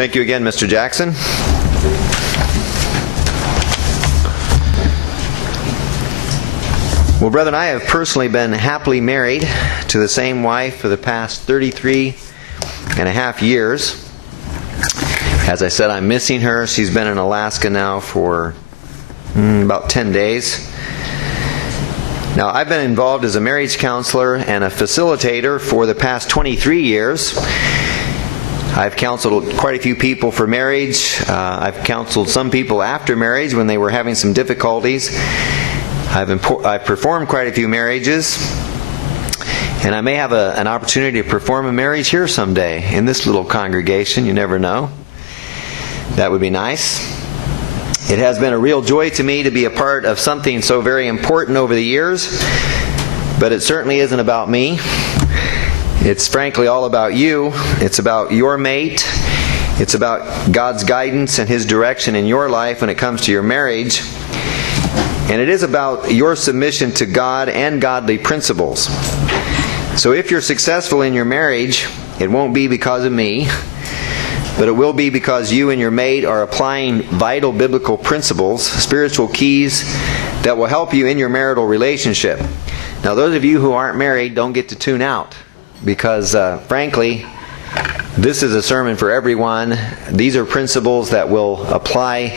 Thank you again, Mr. Jackson. Well, brethren, I have personally been happily married to the same wife for the past 33 and a half years. As I said, I'm missing her. She's been in Alaska now for about 10 days. Now, I've been involved as a marriage counselor and a facilitator for the past 23 years. I've counseled quite a few people for marriage. I've counseled some people after marriage when they were having some difficulties. I've performed quite a few marriages, and I may have an opportunity to perform a marriage here someday in this little congregation. You never know. That would be nice. It has been a real joy to me to be a part of something so very important over the years, but it certainly isn't about me. It's frankly all about you. It's about your mate. It's about God's guidance and His direction in your life when it comes to your marriage. And it is about your submission to God and godly principles. So if you're successful in your marriage, it won't be because of me, but it will be because you and your mate are applying vital biblical principles, spiritual keys that will help you in your marital relationship. Now, those of you who aren't married don't get to tune out because, frankly, this is a sermon for everyone. These are principles that will apply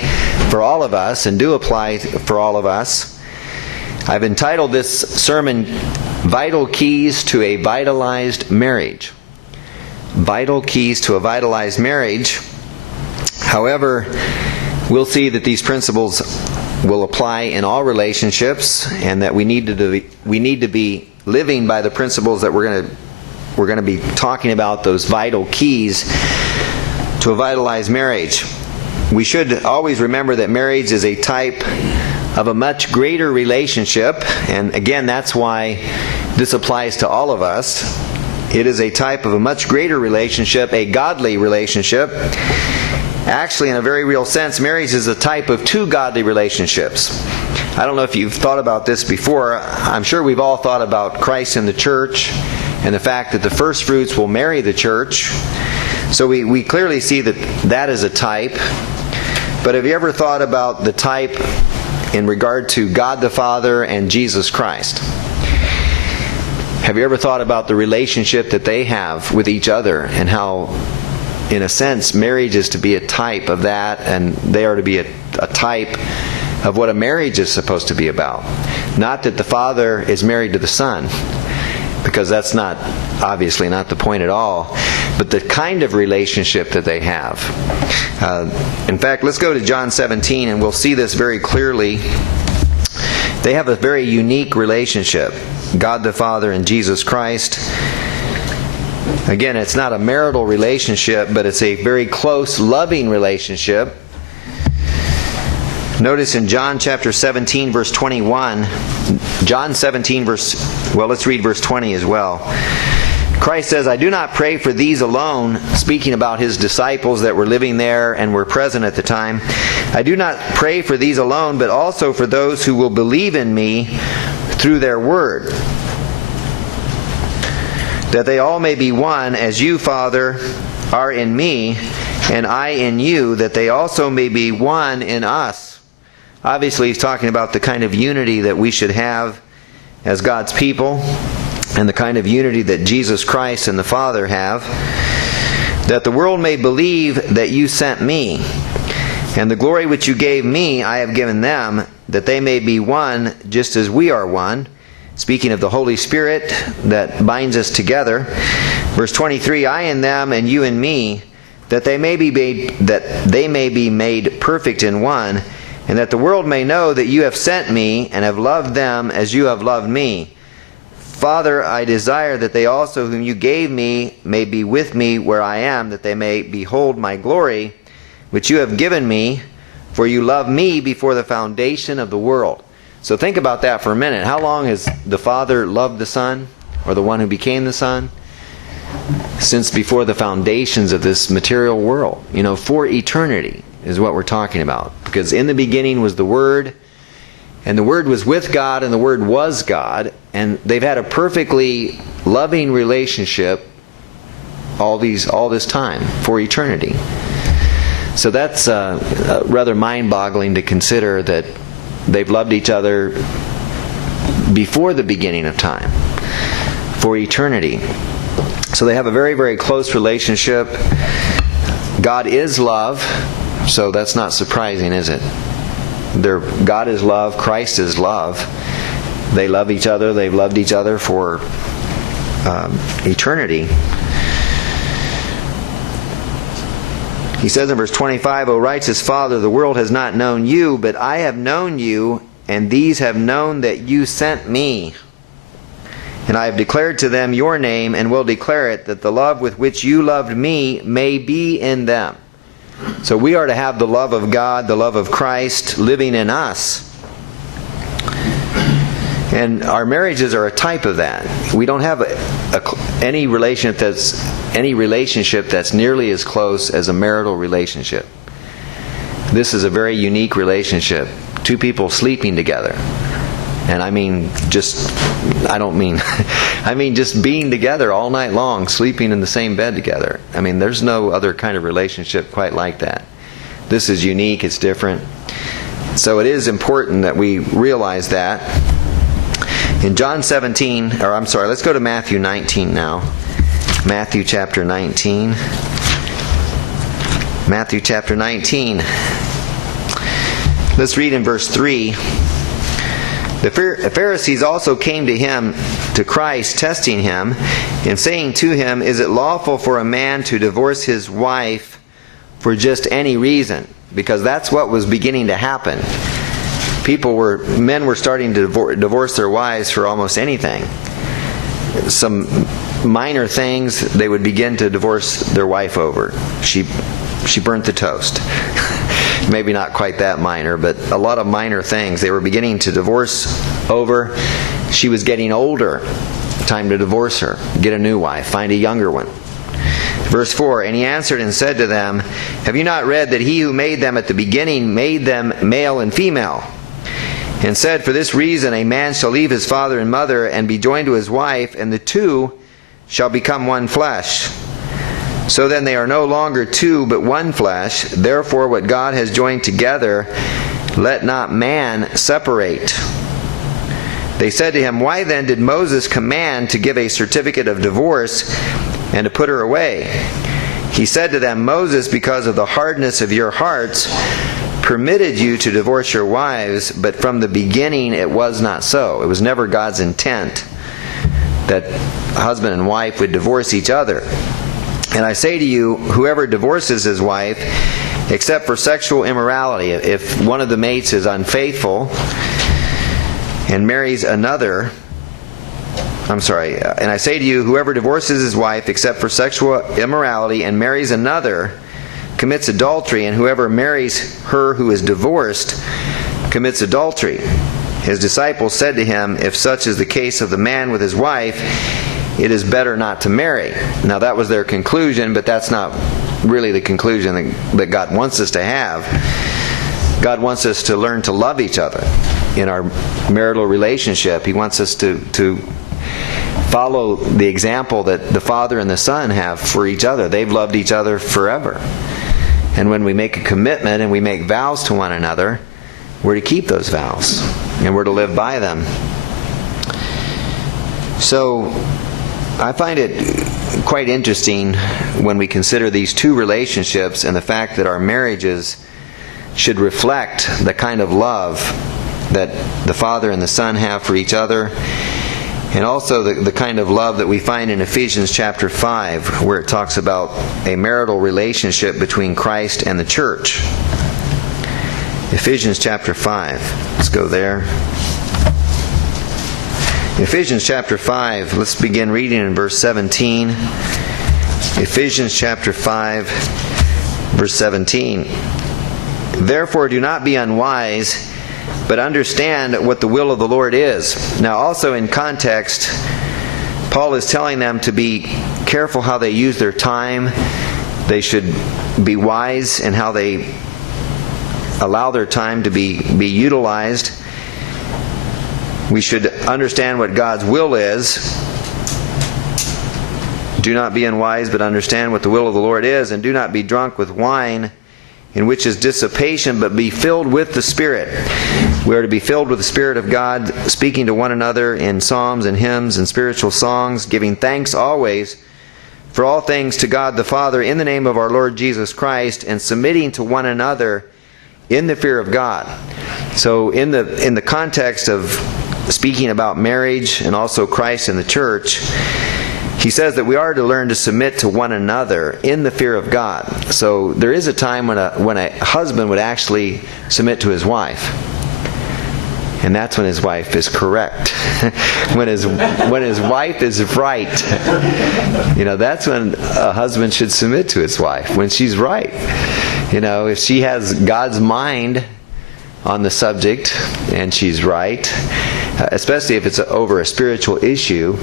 for all of us and do apply for all of us. I've entitled this sermon, Vital Keys to a Vitalized Marriage. Vital Keys to a Vitalized Marriage. However, we'll see that these principles will apply in all relationships and that we need to be living by the principles that we're going to be talking about, those vital keys to a vitalized marriage. We should always remember that marriage is a type of a much greater relationship, and again, that's why this applies to all of us. It is a type of a much greater relationship, a godly relationship. Actually, in a very real sense, marriage is a type of two godly relationships. I don't know if you've thought about this before. I'm sure we've all thought about Christ in the church and the fact that the first fruits will marry the church. So we clearly see that that is a type. But have you ever thought about the type in regard to God the Father and Jesus Christ? Have you ever thought about the relationship that they have with each other and how, in a sense, marriage is to be a type of that, and they are to be a type of what a marriage is supposed to be about? Not that the Father is married to the Son, because that's obviously not the point at all, but the kind of relationship that they have. In fact, let's go to John 17 and we'll see this very clearly. They have a very unique relationship, God the Father and Jesus Christ. Again, it's not a marital relationship, but it's a very close, loving relationship. Notice in John chapter 17, verse 21, John 17, let's read verse 20 as well. Christ says, I do not pray for these alone, speaking about His disciples that were living there and were present at the time. I do not pray for these alone, but also for those who will believe in me through their word, that they all may be one, as you, Father, are in me, and I in you, that they also may be one in us. Obviously, he's talking about the kind of unity that we should have as God's people, and the kind of unity that Jesus Christ and the Father have, that the world may believe that you sent me. And the glory which you gave me I have given them, that they may be one just as we are one. Speaking of the Holy Spirit that binds us together. Verse 23, I in them and you in me, that they may be made perfect in one, and that the world may know that you have sent me and have loved them as you have loved me. Father, I desire that they also whom you gave me may be with me where I am, that they may behold my glory, which you have given me, for you loved me before the foundation of the world. So think about that for a minute. How long has the Father loved the Son, or the one who became the Son? Since before the foundations of this material world. For eternity is what we're talking about. Because in the beginning was the Word, and the Word was with God, and the Word was God, and they've had a perfectly loving relationship all this time, for eternity. So that's rather mind-boggling to consider that they've loved each other before the beginning of time, for eternity. So they have a very, very close relationship. God is love, so that's not surprising, is it? God is love, Christ is love. They love each other, they've loved each other for eternity. He says in verse 25, O righteous Father, the world has not known you, but I have known you, and these have known that you sent me. And I have declared to them your name, and will declare it, that the love with which you loved me may be in them. So we are to have the love of God, the love of Christ living in us. And our marriages are a type of that. We don't have any relationship that's nearly as close as a marital relationship. This is a very unique relationship. Two people sleeping together. And I mean just being together all night long, sleeping in the same bed together. I mean, there's no other kind of relationship quite like that. This is unique, it's different. So it is important that we realize that. In John 17, let's go to Matthew 19 now. Matthew chapter 19. Matthew chapter 19. Let's read in verse 3. The Pharisees also came to Christ, testing him, and saying to him, Is it lawful for a man to divorce his wife for just any reason? Because that's what was beginning to happen. Men were starting to divorce their wives for almost anything. Some minor things they would begin to divorce their wife over. She burnt the toast. Maybe not quite that minor, but a lot of minor things they were beginning to divorce over. She was getting older. Time to divorce her. Get a new wife. Find a younger one. Verse 4, And he answered and said to them, Have you not read that he who made them at the beginning made them male and female? And said, For this reason a man shall leave his father and mother and be joined to his wife, and the two shall become one flesh. So then they are no longer two, but one flesh. Therefore what God has joined together, let not man separate. They said to him, Why then did Moses command to give a certificate of divorce and to put her away? He said to them, Moses, because of the hardness of your hearts, permitted you to divorce your wives, but from the beginning it was not so. It was never God's intent that husband and wife would divorce each other. And I say to you, whoever divorces his wife, except for sexual immorality, if one of the mates is unfaithful and marries another, and I say to you, whoever divorces his wife, except for sexual immorality, and marries another, commits adultery, and whoever marries her who is divorced commits adultery. His disciples said to him, If such is the case of the man with his wife, it is better not to marry. Now that was their conclusion, but that's not really the conclusion that God wants us to have. God wants us to learn to love each other in our marital relationship. He wants us to follow the example that the Father and the Son have for each other. They've loved each other forever. And when we make a commitment and we make vows to one another, we're to keep those vows. And we're to live by them. So I find it quite interesting when we consider these two relationships and the fact that our marriages should reflect the kind of love that the Father and the Son have for each other, and also the kind of love that we find in Ephesians chapter 5, where it talks about a marital relationship between Christ and the church. Ephesians chapter 5. Let's go there. Ephesians chapter 5, let's begin reading in verse 17. Ephesians chapter 5, verse 17. Therefore do not be unwise, but understand what the will of the Lord is. Now also in context, Paul is telling them to be careful how they use their time. They should be wise in how they allow their time to be utilized. We should understand what God's will is. Do not be unwise, but understand what the will of the Lord is, and do not be drunk with wine, in which is dissipation, but be filled with the Spirit. We are to be filled with the Spirit of God, speaking to one another in psalms and hymns and spiritual songs, giving thanks always for all things to God the Father in the name of our Lord Jesus Christ, and submitting to one another in the fear of God. So in the context of speaking about marriage and also Christ and the church, he says that we are to learn to submit to one another in the fear of God. So there is a time when a husband would actually submit to his wife. And that's when his wife is correct. when his wife is right. That's when a husband should submit to his wife, when she's right. If she has God's mind on the subject and she's right, especially if it's over a spiritual issue,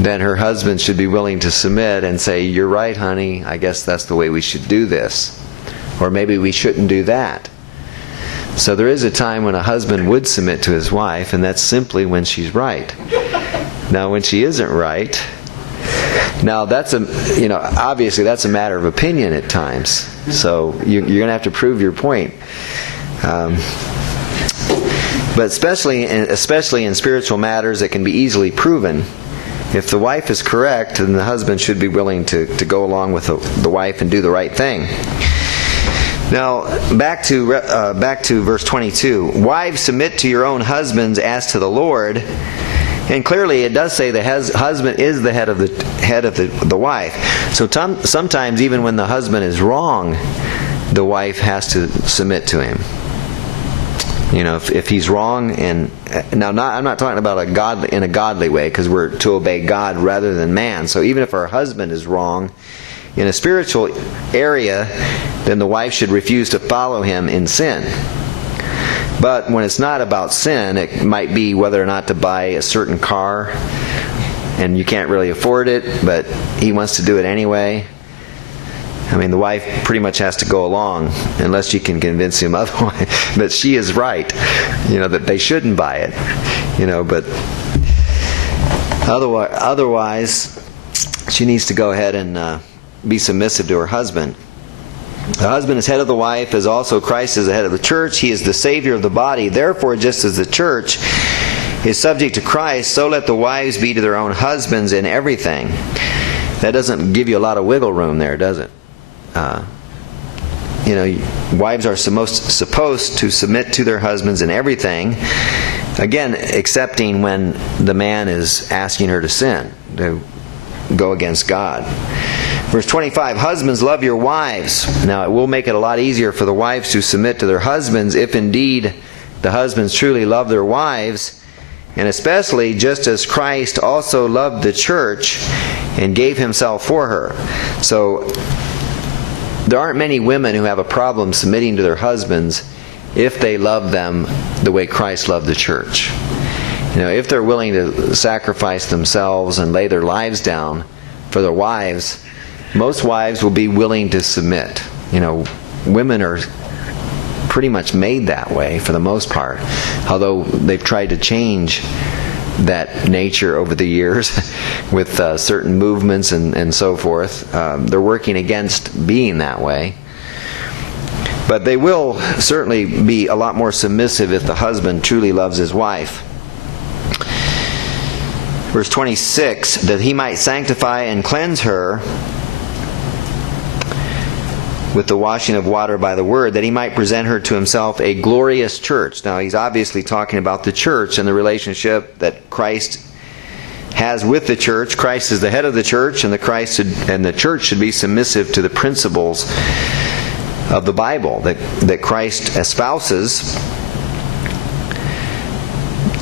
then her husband should be willing to submit and say, "You're right, honey. I guess that's the way we should do this. Or maybe we shouldn't do that." So there is a time when a husband would submit to his wife, and that's simply when she's right. Now, when she isn't right, now that's obviously that's a matter of opinion at times. So you're going to have to prove your point. But especially in spiritual matters, it can be easily proven. If the wife is correct, then the husband should be willing to go along with the wife and do the right thing. Now, back to verse 22. Wives, submit to your own husbands as to the Lord. And clearly it does say the husband is the head of the wife. So sometimes even when the husband is wrong, the wife has to submit to him. If he's wrong, and now I'm not talking about in a godly way, because we're to obey God rather than man. So even if our husband is wrong in a spiritual area, then the wife should refuse to follow him in sin. But when it's not about sin, it might be whether or not to buy a certain car, and you can't really afford it, but he wants to do it anyway. The wife pretty much has to go along unless you can convince him otherwise. But she is right, that they shouldn't buy it. But otherwise, she needs to go ahead and be submissive to her husband. The husband is head of the wife, as also Christ is the head of the church. He is the Savior of the body. Therefore, just as the church is subject to Christ, so let the wives be to their own husbands in everything. That doesn't give you a lot of wiggle room there, does it? Wives are supposed to submit to their husbands in everything. Again, excepting when the man is asking her to sin, to go against God. Verse 25, husbands, love your wives. Now, it will make it a lot easier for the wives to submit to their husbands if indeed the husbands truly love their wives, and especially just as Christ also loved the church and gave himself for her. So there aren't many women who have a problem submitting to their husbands if they love them the way Christ loved the church. If they're willing to sacrifice themselves and lay their lives down for their wives, most wives will be willing to submit. Women are pretty much made that way for the most part, although they've tried to change that nature over the years with certain movements and so forth. They're working against being that way. But they will certainly be a lot more submissive if the husband truly loves his wife. Verse 26, that he might sanctify and cleanse her with the washing of water by the word, that he might present her to himself a glorious church. Now, he's obviously talking about the church and the relationship that Christ has with the church. Christ is the head of the church, and the church should be submissive to the principles of the Bible that Christ espouses,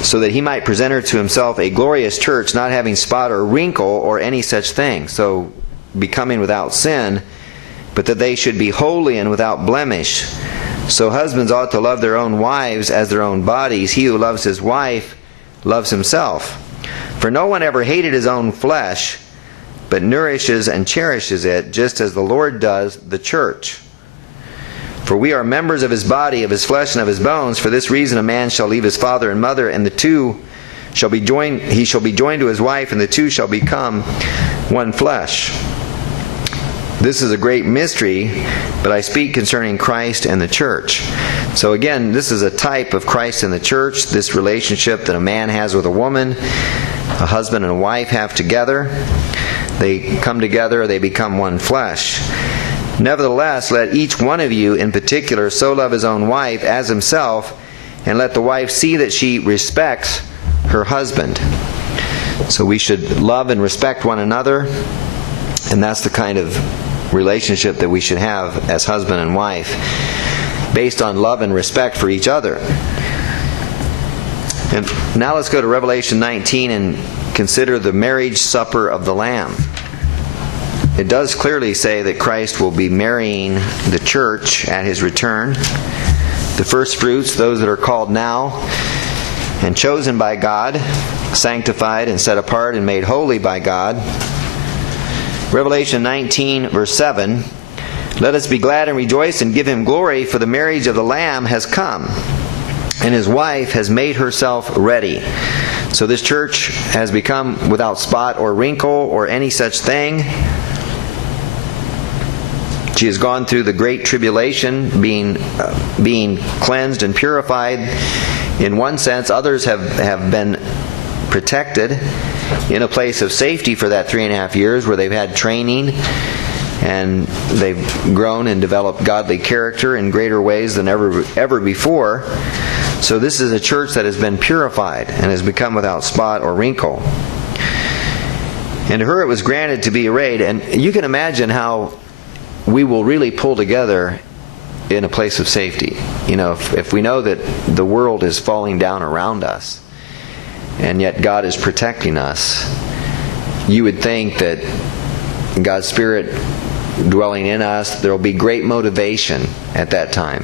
so that he might present her to himself a glorious church, not having spot or wrinkle or any such thing. So, becoming without sin, but that they should be holy and without blemish. So husbands ought to love their own wives as their own bodies. He who loves his wife loves himself. For no one ever hated his own flesh, but nourishes and cherishes it, just as the Lord does the church. For we are members of his body, of his flesh, and of his bones. For this reason a man shall leave his father and mother, and he shall be joined to his wife, and the two shall become one flesh. This is a great mystery, but I speak concerning Christ and the church. So again, this is a type of Christ and the church, this relationship that a man has with a woman, a husband and a wife have together. They come together, they become one flesh. Nevertheless, let each one of you in particular so love his own wife as himself, and let the wife see that she respects her husband. So we should love and respect one another, and that's the kind of relationship that we should have as husband and wife, based on love and respect for each other. And now let's go to Revelation 19 and consider the marriage supper of the Lamb. It does clearly say that Christ will be marrying the church at His return. The first fruits, those that are called now and chosen by God, sanctified and set apart and made holy by God. Revelation 19, verse 7, let us be glad and rejoice and give Him glory, for the marriage of the Lamb has come, and His wife has made herself ready. So this church has become without spot or wrinkle or any such thing. She has gone through the great tribulation, being cleansed and purified in one sense. Others have been protected in a place of safety for that 3.5 years, where they've had training and they've grown and developed godly character in greater ways than ever before. So this is a church that has been purified and has become without spot or wrinkle. And to her it was granted to be arrayed. And you can imagine how we will really pull together in a place of safety. You know, if we know that the world is falling down around us, and yet God is protecting us, you would think that God's Spirit dwelling in us, there will be great motivation at that time.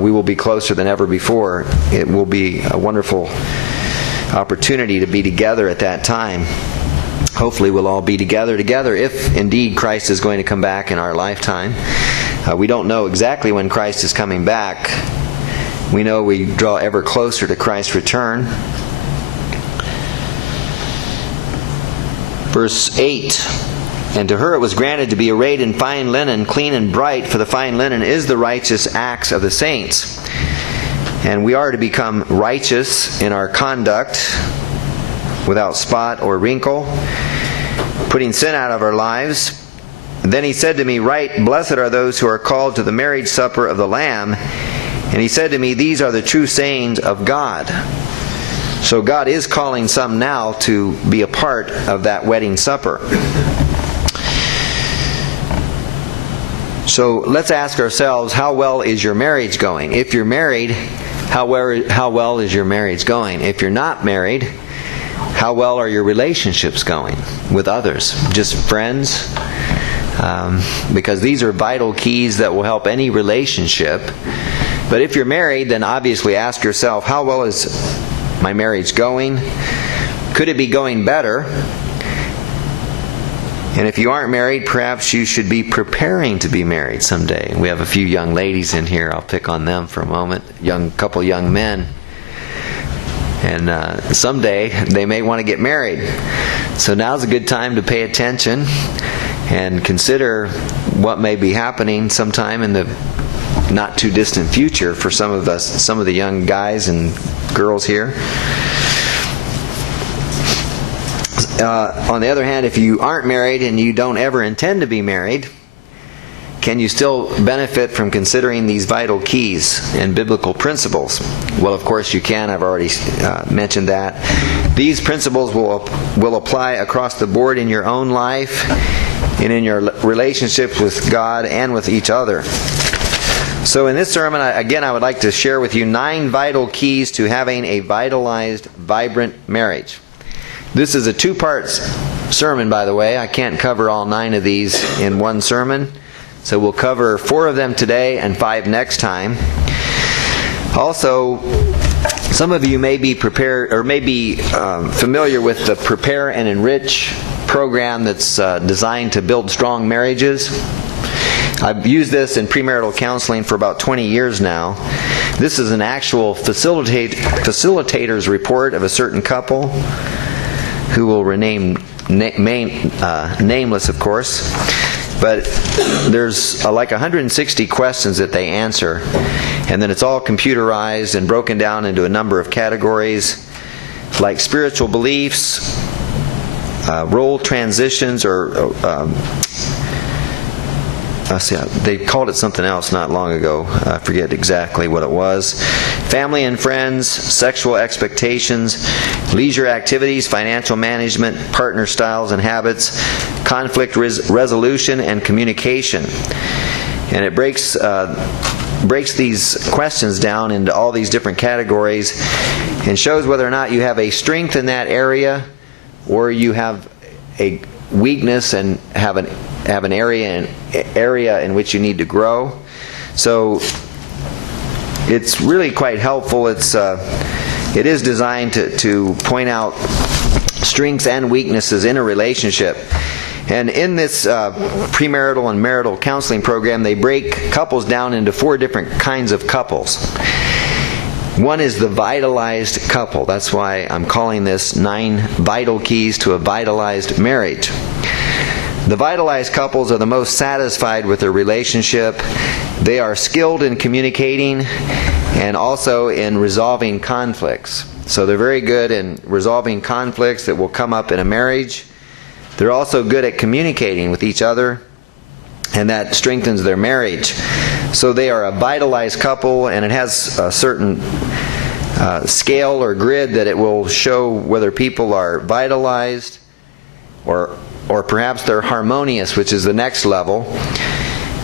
We will be closer than ever before. It will be a wonderful opportunity to be together at that time. Hopefully we'll all be together if indeed Christ is going to come back in our lifetime. We don't know exactly when Christ is coming back. We know we draw ever closer to Christ's return. Verse 8, and to her it was granted to be arrayed in fine linen, clean and bright, for the fine linen is the righteous acts of the saints. And we are to become righteous in our conduct, without spot or wrinkle, putting sin out of our lives. Then he said to me, write, blessed are those who are called to the marriage supper of the Lamb. And he said to me, these are the true sayings of God. So God is calling some now to be a part of that wedding supper. So let's ask ourselves, how well is your marriage going? If you're married, how well is your marriage going? If you're not married, how well are your relationships going with others? Just friends? Because these are vital keys that will help any relationship. But if you're married, then obviously ask yourself, how well is my marriage going? Could it be going better? And if you aren't married, perhaps you should be preparing to be married someday. We have a few young ladies in here. I'll pick on them for a moment. Couple young men. And someday they may want to get married. So now's a good time to pay attention and consider what may be happening sometime in the not too distant future for some of us, some of the young guys and girls here. On the other hand, if you aren't married and you don't ever intend to be married, can you still benefit from considering these vital keys and biblical principles? Well, of course you can. I've already mentioned that. These principles will apply across the board in your own life and in your relationships with God and with each other. So in this sermon, I would like to share with you 9 vital keys to having a vitalized, vibrant marriage. This is a 2-part sermon, by the way. I can't cover all 9 of these in one sermon. So we'll cover 4 of them today and 5 next time. Also, some of you may be prepared or may be familiar with the Prepare and Enrich program that's designed to build strong marriages. I've used this in premarital counseling for about 20 years now. This is an actual facilitator's report of a certain couple who will remain nameless, of course. But there's like 160 questions that they answer, and then it's all computerized and broken down into a number of categories, like spiritual beliefs, role transitions, or they called it something else not long ago. I forget exactly what it was. Family and friends, sexual expectations, leisure activities, financial management, partner styles and habits, conflict resolution, and communication. And it breaks these questions down into all these different categories and shows whether or not you have a strength in that area or you have a weakness and have an area in which you need to grow. So it's really quite helpful. It is designed to point out strengths and weaknesses in a relationship. And in this premarital and marital counseling program, they break couples down into 4 different kinds of couples. One is the vitalized couple. That's why I'm calling this 9 vital keys to a vitalized marriage. The vitalized couples are the most satisfied with their relationship. They are skilled in communicating and also in resolving conflicts. So they're very good in resolving conflicts that will come up in a marriage. They're also good at communicating with each other, and that strengthens their marriage. So they are a vitalized couple, and it has a certain scale or grid that it will show whether people are vitalized or perhaps they're harmonious, which is the next level.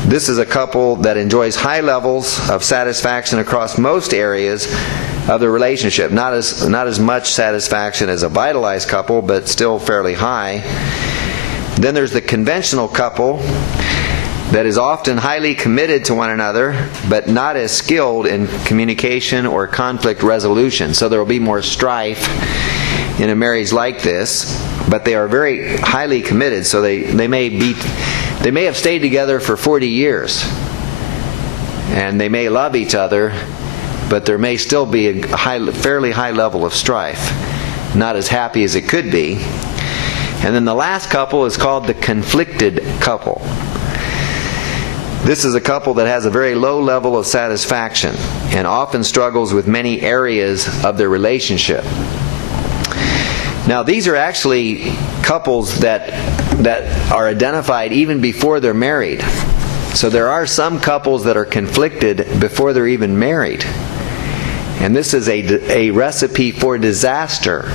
This is a couple that enjoys high levels of satisfaction across most areas of the relationship. Not as much satisfaction as a vitalized couple, but still fairly high. Then there's the conventional couple that is often highly committed to one another, but not as skilled in communication or conflict resolution. So there will be more strife in a marriage like this, but they are very highly committed. So they may have stayed together for 40 years, and they may love each other, but there may still be a fairly high level of strife, not as happy as it could be. And then the last couple is called the conflicted couple. This is a couple that has a very low level of satisfaction and often struggles with many areas of their relationship. Now, these are actually couples that are identified even before they're married. So there are some couples that are conflicted before they're even married. And this is a recipe for disaster.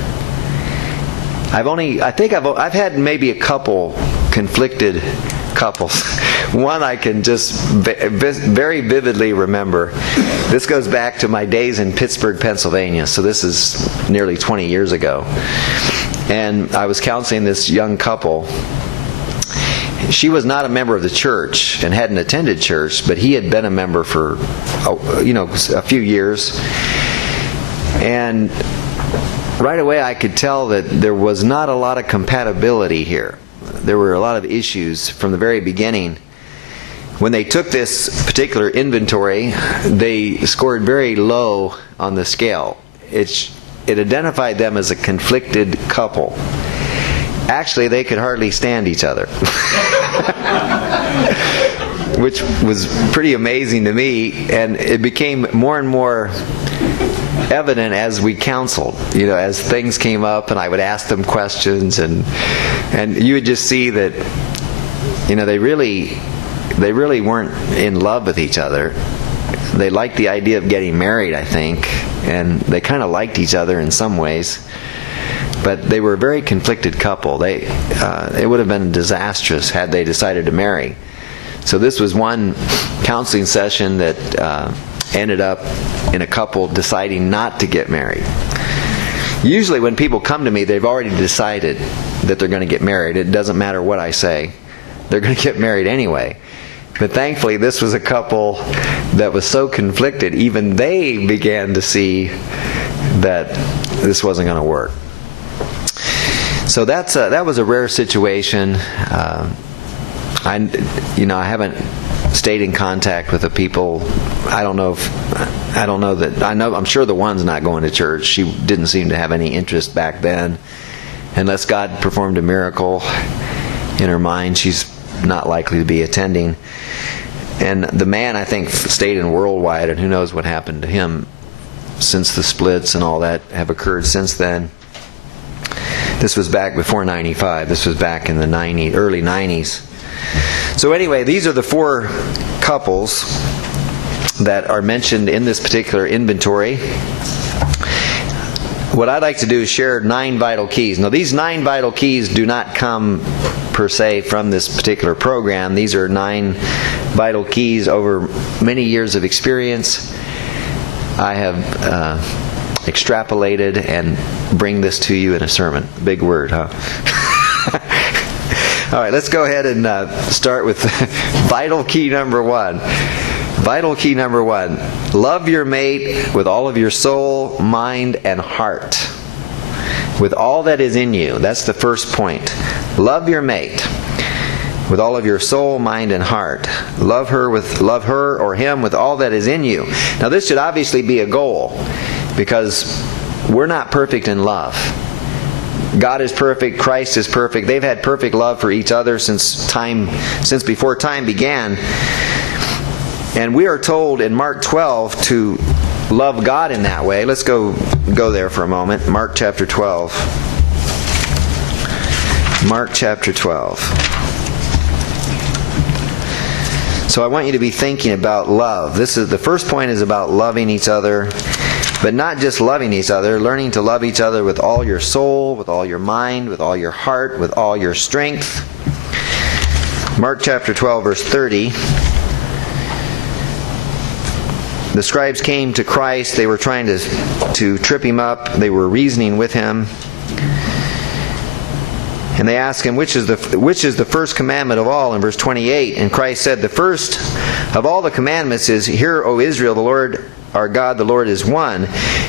I've had maybe a couple conflicted couples. One I can just very vividly remember. This goes back to my days in Pittsburgh, Pennsylvania. So this is nearly 20 years ago. And I was counseling this young couple. She was not a member of the church and hadn't attended church, but he had been a member for a few years. And right away I could tell that there was not a lot of compatibility here. There were a lot of issues from the very beginning. When they took this particular inventory, they scored very low on the scale. It identified them as a conflicted couple. Actually, they could hardly stand each other. Which was pretty amazing to me, and it became more and more evident as we counseled, as things came up and I would ask them questions, and you would just see that they really weren't in love with each other. They liked the idea of getting married, I think, and they kind of liked each other in some ways, but they were a very conflicted couple. It would have been disastrous had they decided to marry. So this was one counseling session that ended up in a couple deciding not to get married. Usually when people come to me, they've already decided that they're going to get married. It doesn't matter what I say. They're going to get married anyway. But thankfully, this was a couple that was so conflicted, even they began to see that this wasn't going to work. So that was a rare situation. I haven't stayed in contact with the people. I'm sure the one's not going to church. She didn't seem to have any interest back then, unless God performed a miracle in her mind. She's not likely to be attending. And the man, I think, stayed in Worldwide, and who knows what happened to him since the splits and all that have occurred since then. This was back before 95. This was back in the early 90s. So anyway, these are the 4 couples that are mentioned in this particular inventory. What I'd like to do is share 9 vital keys. Now, these 9 vital keys do not come per se from this particular program. These are 9 vital keys over many years of experience. I have extrapolated and bring this to you in a sermon. Big word, huh? All right, let's go ahead and start with vital key number 1. Vital key number 1. Love your mate with all of your soul, mind, and heart. With all that is in you. That's the first point. Love your mate with all of your soul, mind, and heart. Love her or him with all that is in you. Now, this should obviously be a goal, because we're not perfect in love. God is perfect. Christ is perfect. They've had perfect love for each other since before time began. And we are told in Mark 12 to love God in that way. Let's go there for a moment. Mark chapter 12. Mark chapter 12. So I want you to be thinking about love. The first point is about loving each other, but not just loving each other, learning to love each other with all your soul, with all your mind, with all your heart, with all your strength. Mark chapter 12, verse 30. The scribes came to Christ. They were trying to trip him up. They were reasoning with him. And they asked him, which is the first commandment of all, in verse 28. And Christ said, the first of all the commandments is, Hear, O Israel, the Lord our God, the Lord is one.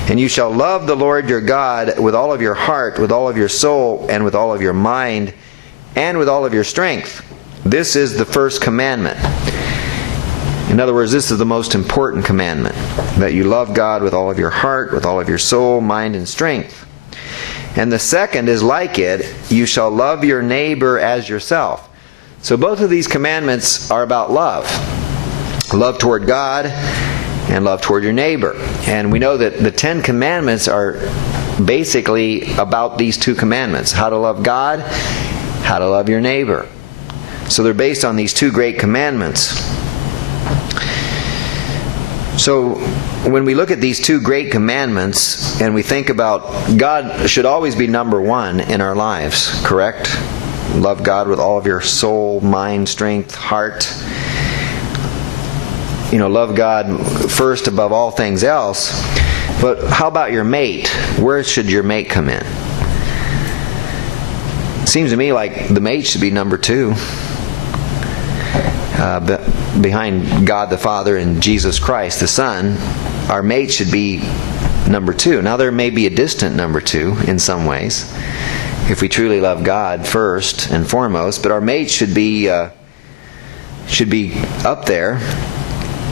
And you shall love the Lord your God with all of your heart, with all of your soul, and with all of your mind, and with all of your strength. This is the first commandment. In other words, this is the most important commandment, that you love God with all of your heart, with all of your soul, mind, and strength. And the second is like it, you shall love your neighbor as yourself. So both of these commandments are about love. Love toward God and love toward your neighbor. And we know that the 10 commandments are basically about these 2 commandments. How to love God, how to love your neighbor. So they're based on these 2 great commandments. So when we look at these 2 great commandments and we think about, God should always be number 1 in our lives, correct? Love God with all of your soul, mind, strength, heart. Love God first above all things else. But how about your mate? Where should your mate come in? It seems to me like the mate should be number 2. Behind God the Father and Jesus Christ the Son, our mate should be number 2. Now there may be a distant number 2 in some ways, if we truly love God first and foremost, but our mate should be up there.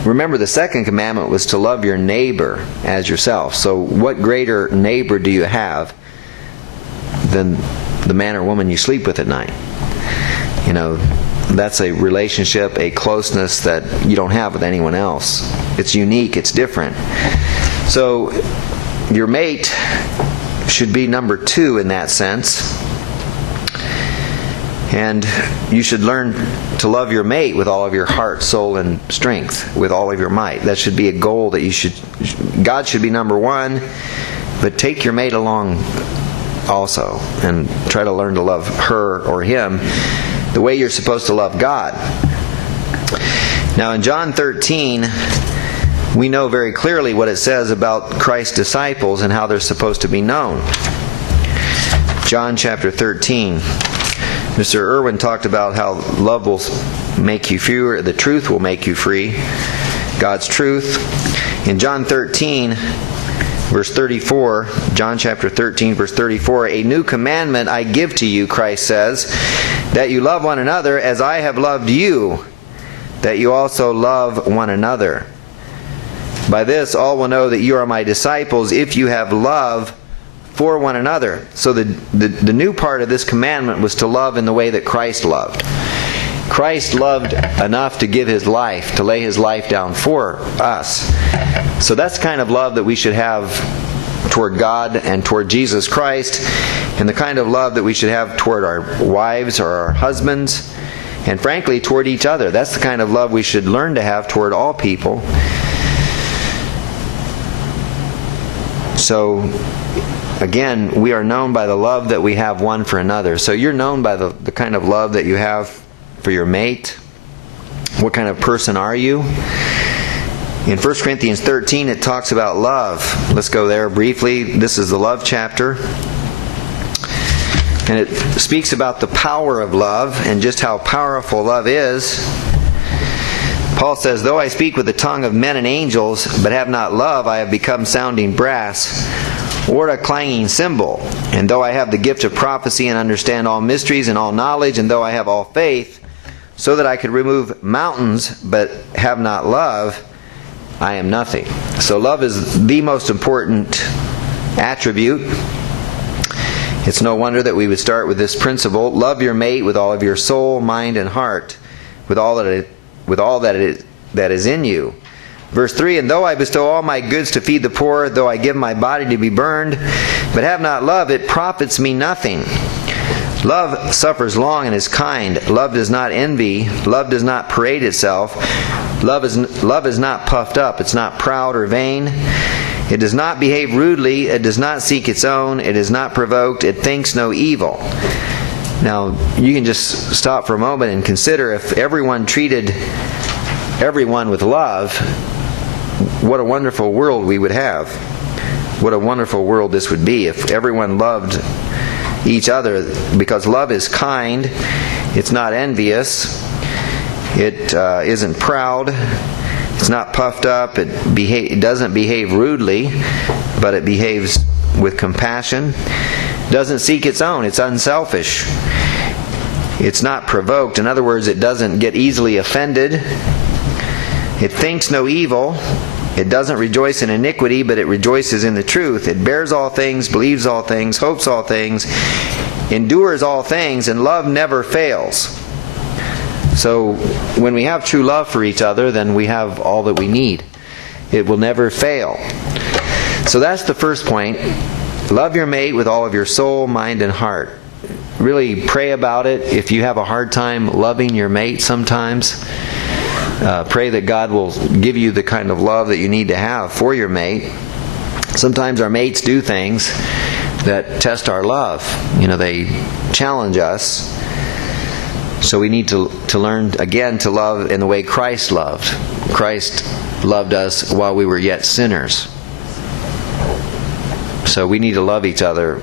Remember, the second commandment was to love your neighbor as yourself. So what greater neighbor do you have than the man or woman you sleep with at night? That's a relationship, a closeness that you don't have with anyone else. It's unique, it's different. So your mate should be number 2 in that sense. And you should learn to love your mate with all of your heart, soul, and strength, with all of your might. That should be a goal that God should be number 1, but take your mate along also and try to learn to love her or him the way you're supposed to love God. Now in John 13, we know very clearly what it says about Christ's disciples and how they're supposed to be known. John chapter 13. Mr. Irwin talked about how love will make you free, the truth will make you free. God's truth. In John 13, verse 34, John chapter 13, verse 34, a new commandment I give to you, Christ says, that you love one another as I have loved you, that you also love one another. By this all will know that you are my disciples if you have love for one another. So the new part of this commandment was to love in the way that Christ loved. Christ loved enough to give His life, to lay His life down for us. So that's the kind of love that we should have toward God and toward Jesus Christ, and the kind of love that we should have toward our wives or our husbands, and frankly toward each other. That's the kind of love we should learn to have toward all people. So again, we are known by the love that we have one for another. So you're known by the kind of love that you have for your mate. What kind of person are you? In 1 Corinthians 13, it talks about love. Let's go there briefly. This is the love chapter. And it speaks about the power of love and just how powerful love is. Paul says, "Though I speak with the tongue of men and angels, but have not love, I have become sounding brass, or a clanging cymbal. And though I have the gift of prophecy and understand all mysteries and all knowledge, and though I have all faith, so that I could remove mountains, but have not love, I am nothing." So love is the most important attribute. It's no wonder that we would start with this principle: love your mate with all of your soul, mind, and heart, with all that is in you. Verse 3, "And though I bestow all my goods to feed the poor, though I give my body to be burned, but have not love, it profits me nothing. Love suffers long and is kind. Love does not envy. Love does not parade itself. Love is not puffed up. It's not proud or vain. It does not behave rudely. It does not seek its own. It is not provoked. It thinks no evil." Now, you can just stop for a moment and consider, if everyone treated everyone with love, what a wonderful world we would have. What a wonderful world this would be if everyone loved each other, because love is kind. It's not envious. It isn't proud. It's not puffed up. It doesn't behave rudely, but it behaves with compassion. It doesn't seek its own. It's unselfish. It's not provoked. In other words, it doesn't get easily offended. It thinks no evil. It doesn't rejoice in iniquity, but it rejoices in the truth. It bears all things, believes all things, hopes all things, endures all things, and love never fails. So when we have true love for each other, then we have all that we need. It will never fail. So that's the first point. Love your mate with all of your soul, mind, and heart. Really pray about it. If you have a hard time loving your mate sometimes, pray that God will give you the kind of love that you need to have for your mate. Sometimes our mates do things that test our love. They challenge us. So we need to learn again to love in the way Christ loved. Christ loved us while we were yet sinners. So we need to love each other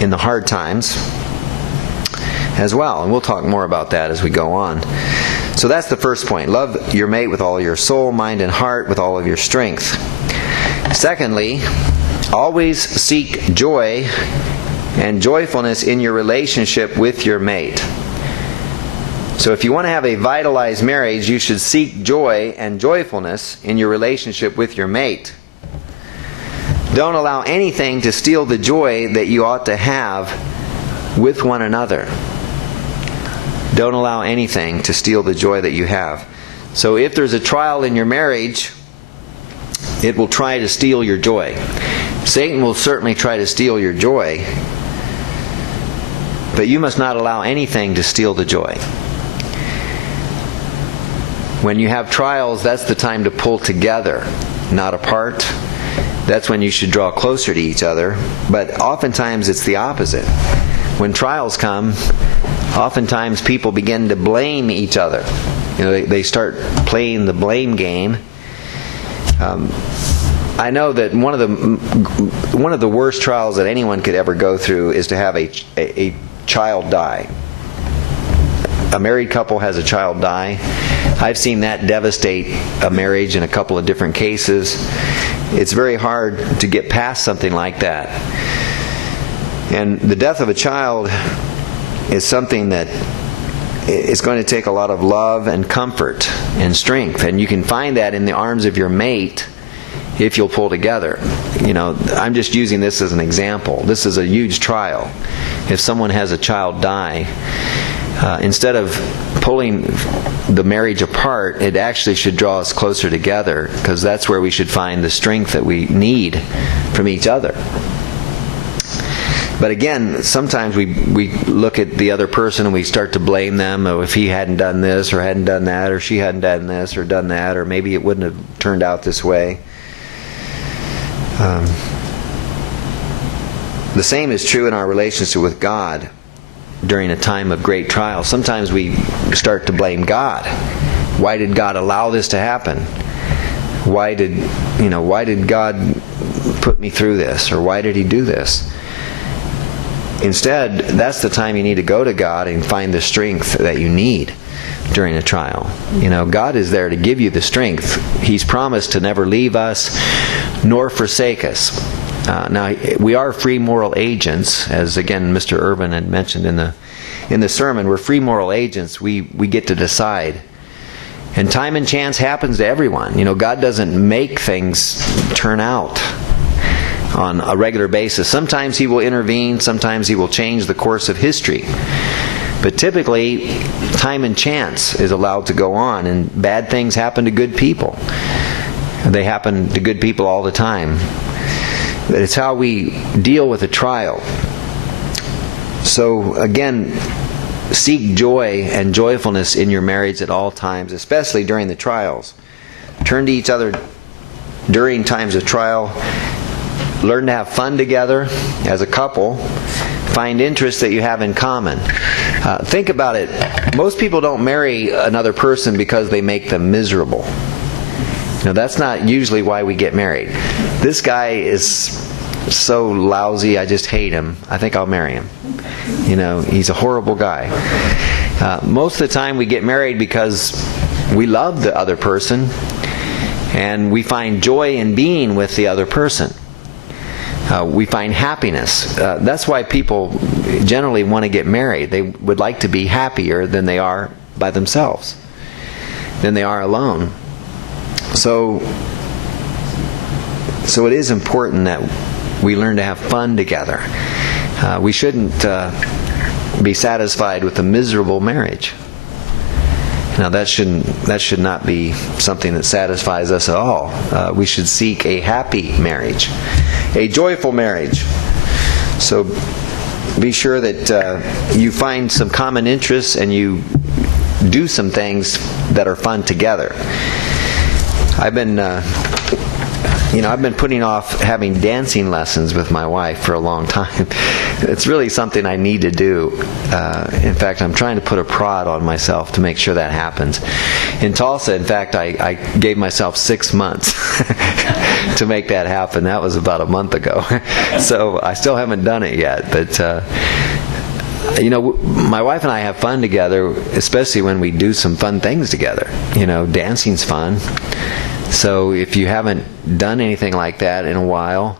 in the hard times as well. And we'll talk more about that as we go on. So that's the first point. Love your mate with all your soul, mind, and heart, with all of your strength. Secondly, always seek joy and joyfulness in your relationship with your mate. So if you want to have a vitalized marriage, you should seek joy and joyfulness in your relationship with your mate. Don't allow anything to steal the joy that you ought to have with one another. Don't allow anything to steal the joy that you have. So if there's a trial in your marriage, it will try to steal your joy. Satan will certainly try to steal your joy, but you must not allow anything to steal the joy. When you have trials, that's the time to pull together, not apart. That's when you should draw closer to each other. But oftentimes it's the opposite. When trials come, oftentimes people begin to blame each other. They start playing the blame game. I know that one of the worst trials that anyone could ever go through is to have a child die. A married couple has a child die. I've seen that devastate a marriage in a couple of different cases. It's very hard to get past something like that. And the death of a child is something that is going to take a lot of love and comfort and strength. And you can find that in the arms of your mate if you'll pull together. I'm just using this as an example. This is a huge trial. If someone has a child die, Instead of pulling the marriage apart, it actually should draw us closer together, because that's where we should find the strength that we need from each other. But again, sometimes we look at the other person and we start to blame them. Oh, if he hadn't done this or hadn't done that, or she hadn't done this or done that, or maybe it wouldn't have turned out this way. The same is true in our relationship with God during a time of great trial. Sometimes we start to blame God. Why did God allow this to happen? Why did God put me through this? Or why did He do this? Instead, that's the time you need to go to God and find the strength that you need during a trial. God is there to give you the strength. He's promised to never leave us nor forsake us. Now, we are free moral agents, as again Mr. Irvin had mentioned in the sermon. We're free moral agents. We get to decide. And time and chance happens to everyone. God doesn't make things turn out on a regular basis. Sometimes He will intervene. Sometimes He will change the course of history. But typically, time and chance is allowed to go on, and bad things happen to good people. They happen to good people all the time. But it's how we deal with a trial. So again, seek joy and joyfulness in your marriage at all times, especially during the trials. Turn to each other during times of trial. Learn to have fun together as a couple. Find interests that you have in common. Think about it. Most people don't marry another person because they make them miserable. That's not usually why we get married. This guy is so lousy, I just hate him. I think I'll marry him. He's a horrible guy. Most of the time we get married because we love the other person and we find joy in being with the other person. We find happiness. That's why people generally want to get married. They would like to be happier than they are by themselves, than they are alone. So it is important that we learn to have fun together. We shouldn't be satisfied with a miserable marriage. Now that should not be something that satisfies us at all. We should seek a happy marriage, a joyful marriage. So be sure that you find some common interests and you do some things that are fun together. I've been putting off having dancing lessons with my wife for a long time. It's really something I need to do. In fact, I'm trying to put a prod on myself to make sure that happens. In Tulsa, in fact, I gave myself 6 months to make that happen. That was about a month ago. So I still haven't done it yet. But, my wife and I have fun together, especially when we do some fun things together. Dancing's fun. So if you haven't done anything like that in a while,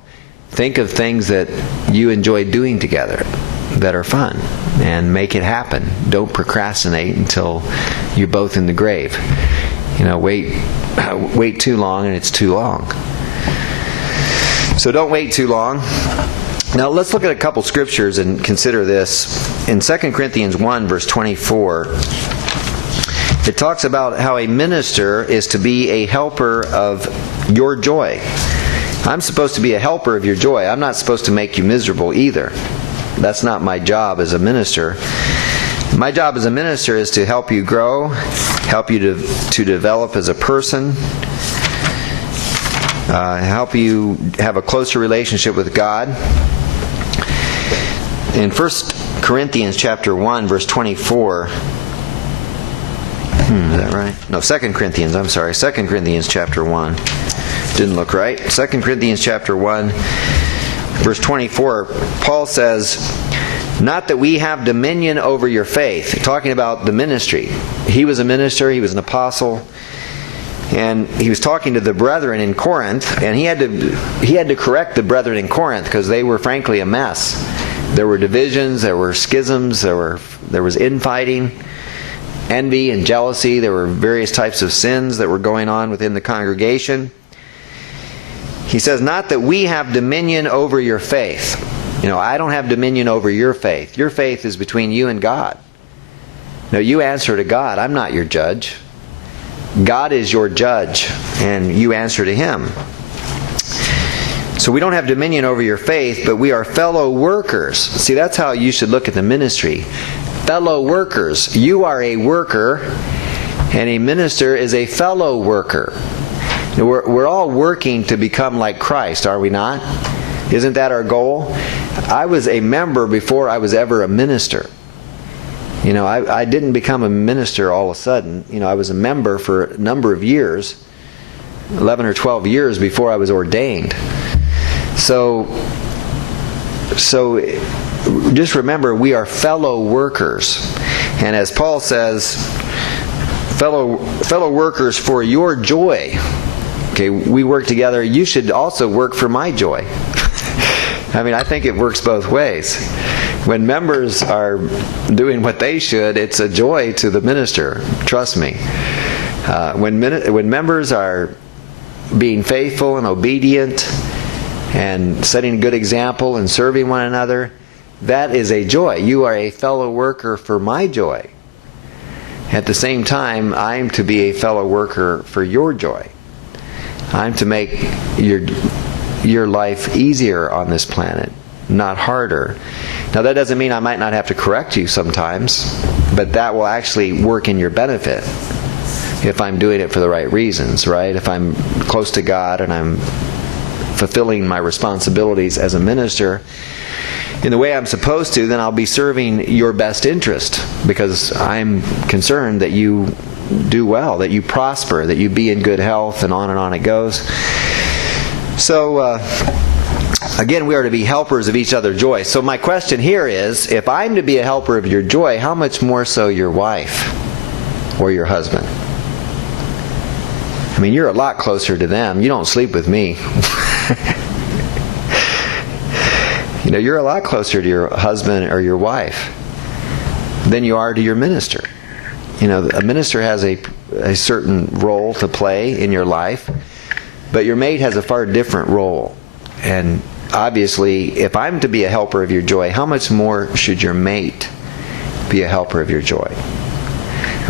think of things that you enjoy doing together that are fun and make it happen. Don't procrastinate until you're both in the grave. Wait too long and it's too long. So don't wait too long. Now let's look at a couple scriptures and consider this. In 2 Corinthians 1 verse 24, it talks about how a minister is to be a helper of your joy. I'm supposed to be a helper of your joy. I'm not supposed to make you miserable either. That's not my job as a minister. My job as a minister is to help you grow, help you to develop as a person, help you have a closer relationship with God. In 1 Corinthians chapter 1 verse 24, is that right? No, 2 Corinthians, I'm sorry. 2 Corinthians chapter 1. Didn't look right. 2 Corinthians chapter 1, verse 24, Paul says, "Not that we have dominion over your faith." Talking about the ministry. He was a minister, he was an apostle, and he was talking to the brethren in Corinth, and he had to correct the brethren in Corinth because they were frankly a mess. There were divisions, there were schisms, there was infighting, envy and jealousy. There were various types of sins that were going on within the congregation. He says, "Not that we have dominion over your faith." I don't have dominion over your faith. Your faith is between you and God. No, you answer to God. I'm not your judge. God is your judge, and you answer to Him. So we don't have dominion over your faith, but we are fellow workers. See, that's how you should look at the ministry. Fellow workers. You are a worker, and a minister is a fellow worker. We're all working to become like Christ, are we not? Isn't that our goal? I was a member before I was ever a minister. I didn't become a minister all of a sudden. I was a member for a number of years, 11 or 12 years before I was ordained. So just remember, we are fellow workers. And as Paul says, fellow workers for your joy. Okay, we work together. You should also work for my joy. I think it works both ways. When members are doing what they should, it's a joy to the minister. Trust me. When members are being faithful and obedient and setting a good example and serving one another, that is a joy. You are a fellow worker for my joy. At the same time, I'm to be a fellow worker for your joy. I'm to make your life easier on this planet, not harder. Now, that doesn't mean I might not have to correct you sometimes, but that will actually work in your benefit if I'm doing it for the right reasons, right? If I'm close to God and I'm fulfilling my responsibilities as a minister in the way I'm supposed to, then I'll be serving your best interest, because I'm concerned that you do well, that you prosper, that you be in good health, and on it goes. So, again, we are to be helpers of each other's joy. So my question here is, if I'm to be a helper of your joy, how much more so your wife or your husband? You're a lot closer to them. You don't sleep with me. You're a lot closer to your husband or your wife than you are to your minister. A minister has a certain role to play in your life, but your mate has a far different role. And obviously, if I'm to be a helper of your joy, how much more should your mate be a helper of your joy?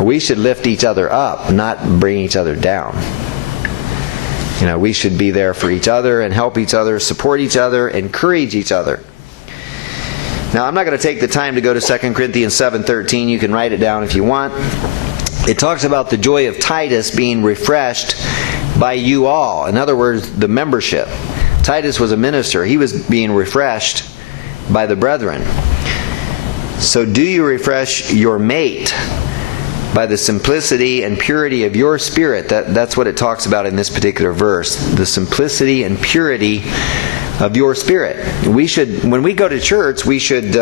We should lift each other up, not bring each other down. We should be there for each other and help each other, support each other, encourage each other. Now, I'm not going to take the time to go to 2 Corinthians 7:13. You can write it down if you want. It talks about the joy of Titus being refreshed by you all. In other words, the membership. Titus was a minister. He was being refreshed by the brethren. So do you refresh your mate by the simplicity and purity of your spirit? That's what it talks about in this particular verse. The simplicity and purity of your spirit. When we go to church, we should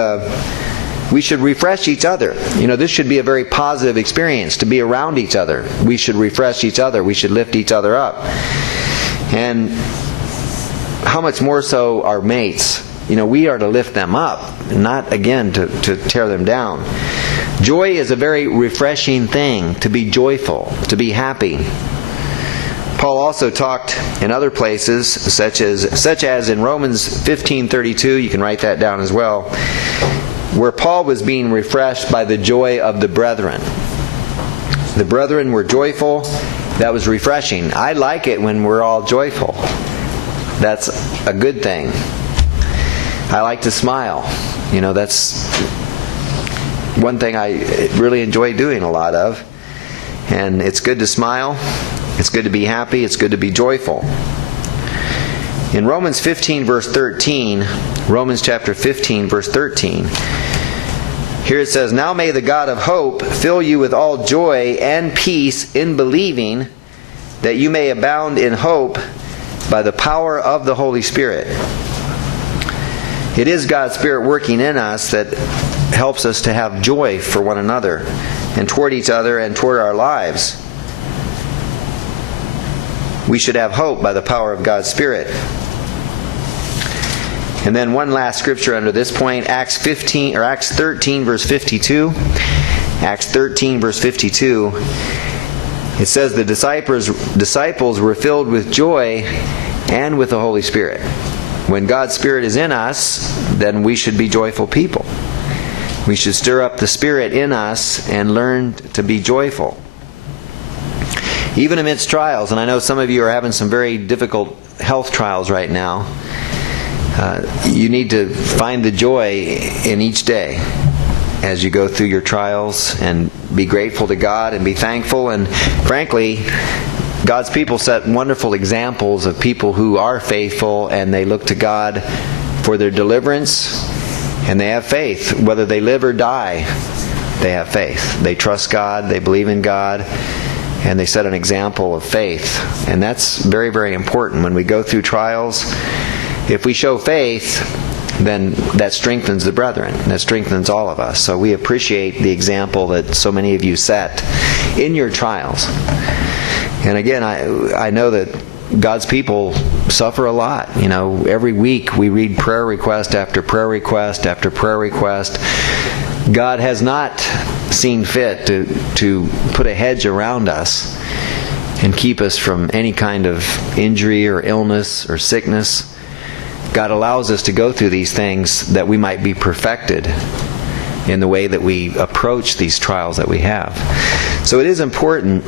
refresh each other. This should be a very positive experience, to be around each other. We should refresh each other. We should lift each other up. And how much more so our mates? We are to lift them up, not, again, to tear them down. Joy is a very refreshing thing, to be joyful, to be happy. Paul also talked in other places, such as in Romans 15:32, you can write that down as well, where Paul was being refreshed by the joy of the brethren. The brethren were joyful. That was refreshing. I like it when we're all joyful. That's a good thing. I like to smile. That's one thing I really enjoy doing a lot of. And it's good to smile. It's good to be happy. It's good to be joyful. In Romans 15, verse 13, Romans chapter 15, verse 13, here it says, "Now may the God of hope fill you with all joy and peace in believing, that you may abound in hope by the power of the Holy Spirit." It is God's Spirit working in us that helps us to have joy for one another and toward each other and toward our lives. We should have hope by the power of God's Spirit. And then one last scripture under this point, Acts 13 verse 52. Acts 13 verse 52. It says the disciples were filled with joy and with the Holy Spirit. When God's Spirit is in us, then we should be joyful people. We should stir up the Spirit in us and learn to be joyful. Even amidst trials, and I know some of you are having some very difficult health trials right now, you need to find the joy in each day as you go through your trials, and be grateful to God and be thankful. And frankly, God's people set wonderful examples of people who are faithful, and they look to God for their deliverance, and they have faith. Whether they live or die, they have faith. They trust God, they believe in God, and they set an example of faith. And that's very, very important. When we go through trials, if we show faith, then that strengthens the brethren. That strengthens all of us. So we appreciate the example that so many of you set in your trials. And again, I know that God's people suffer a lot. You know, every week we read prayer request after prayer request after prayer request. God has not seen fit to put a hedge around us and keep us from any kind of injury or illness or sickness. God allows us to go through these things that we might be perfected in the way that we approach these trials that we have. So it is important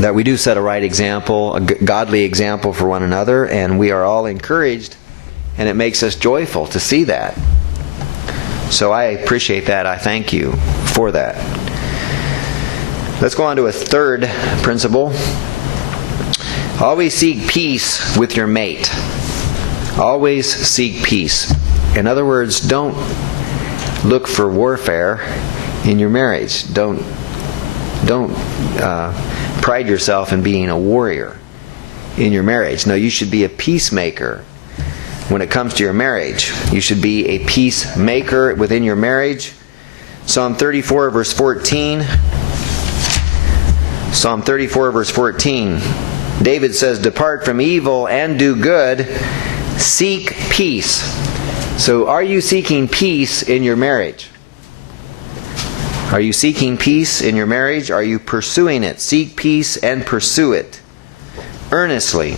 that we do set a right example, a godly example for one another, and we are all encouraged, and it makes us joyful to see that. So I appreciate that. I thank you for that. Let's go on to a third principle. Always seek peace with your mate. Always seek peace. In other words, don't look for warfare in your marriage. Don't pride yourself in being a warrior in your marriage. No, you should be a peacemaker when it comes to your marriage. You should be a peacemaker within your marriage. Psalm 34 verse 14. Psalm 34 verse 14. David says, "Depart from evil and do good. Seek peace." So are you seeking peace in your marriage? Are you seeking peace in your marriage? Are you pursuing it? Seek peace and pursue it earnestly.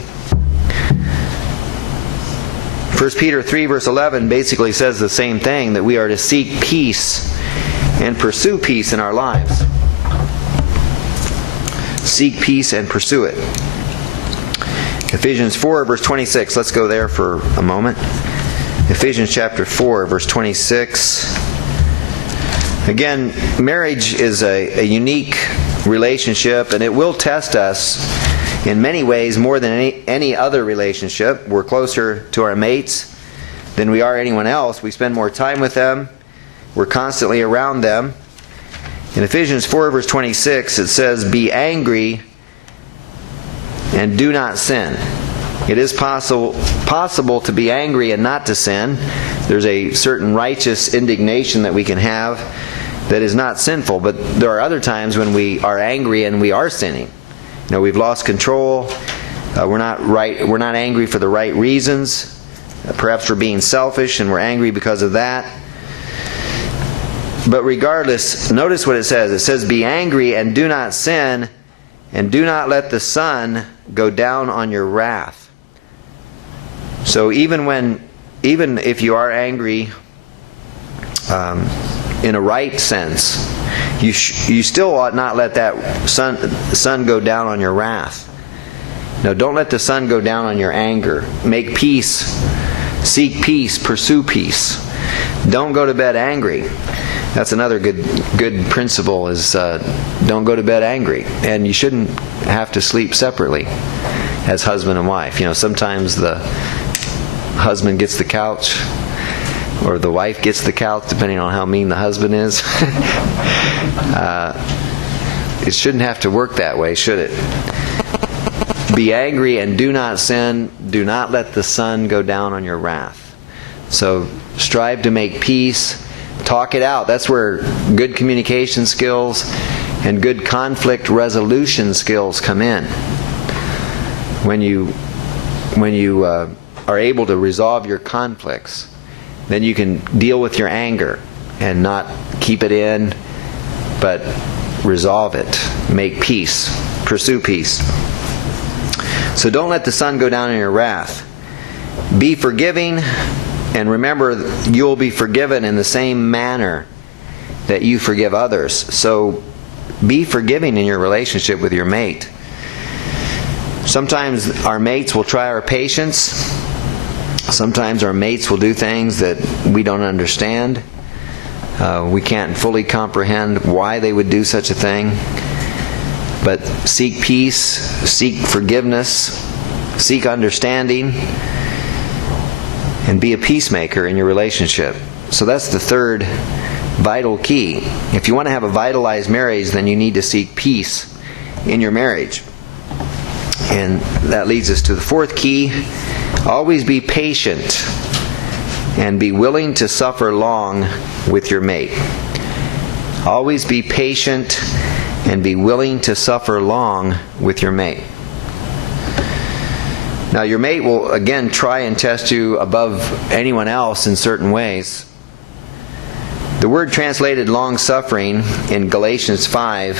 1 Peter 3 verse 11 basically says the same thing, that we are to seek peace and pursue peace in our lives. Seek peace and pursue it. Ephesians 4 verse 26. Let's go there for a moment. Ephesians chapter 4 verse 26. Again, marriage is a unique relationship, and it will test us in many ways more than any other relationship. We're closer to our mates than we are anyone else. We spend more time with them. We're constantly around them. In Ephesians 4 verse 26 it says, "Be angry and do not sin." It is possible to be angry and not to sin. There's a certain righteous indignation that we can have that is not sinful, but there are other times when we are angry and we are sinning. You know, we've lost control. We're not angry for the right reasons. Perhaps we're being selfish and we're angry because of that. But regardless, notice what it says. It says, "Be angry and do not sin, and do not let the sun go down on your wrath." So even if you are angry in a right sense, you still ought not let that sun go down on your wrath. No, don't let the sun go down on your anger. Make peace. Seek peace. Pursue peace. Don't go to bed angry. That's another good principle, is don't go to bed angry. And you shouldn't have to sleep separately as husband and wife. You know, sometimes the husband gets the couch, or the wife gets the couch, depending on how mean the husband is. It shouldn't have to work that way, should it? Be angry and do not sin. Do not let the sun go down on your wrath. So strive to make peace. Talk it out. That's where good communication skills and good conflict resolution skills come in. When you are able to resolve your conflicts, then you can deal with your anger and not keep it in, but resolve it. Make peace. Pursue peace. So don't let the sun go down in your wrath. Be forgiving, and remember, you'll be forgiven in the same manner that you forgive others. So be forgiving in your relationship with your mate. Sometimes our mates will try our patience. Sometimes our mates will do things that we don't understand. We can't fully comprehend why they would do such a thing. But seek peace, seek forgiveness, seek understanding, and be a peacemaker in your relationship. So that's the third vital key. If you want to have a vitalized marriage, then you need to seek peace in your marriage. And that leads us to the fourth key. Always be patient and be willing to suffer long with your mate. Always be patient and be willing to suffer long with your mate. Now, your mate will again try and test you above anyone else in certain ways. The word translated long-suffering in Galatians 5,